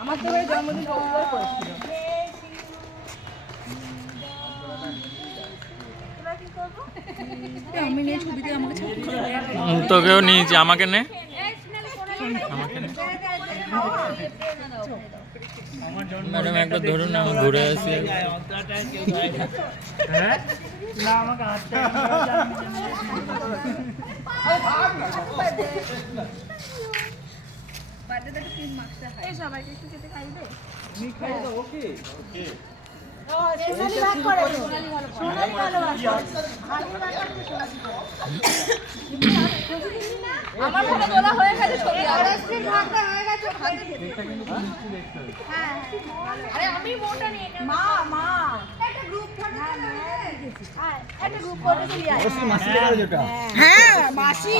আমার তো জন্মদিন রবিবার করেছিল। আমি নিয়ে ছবিতে আমাকে তোকেও নিয়েছি, আমাকে নে, আমাকে নে। ম্যাডাম একবার ধরুন, আমি ঘুরে আসি। সবাইকে একটু খেতে খাইবে। আমার ফটো তোলা হয়ে গেছে, ছবি আরে আমি মোটা নিয়ে মা মা একটা গ্রুপ ফটো একটা গ্রুপ ফটো তুলি। হ্যাঁ মাসি।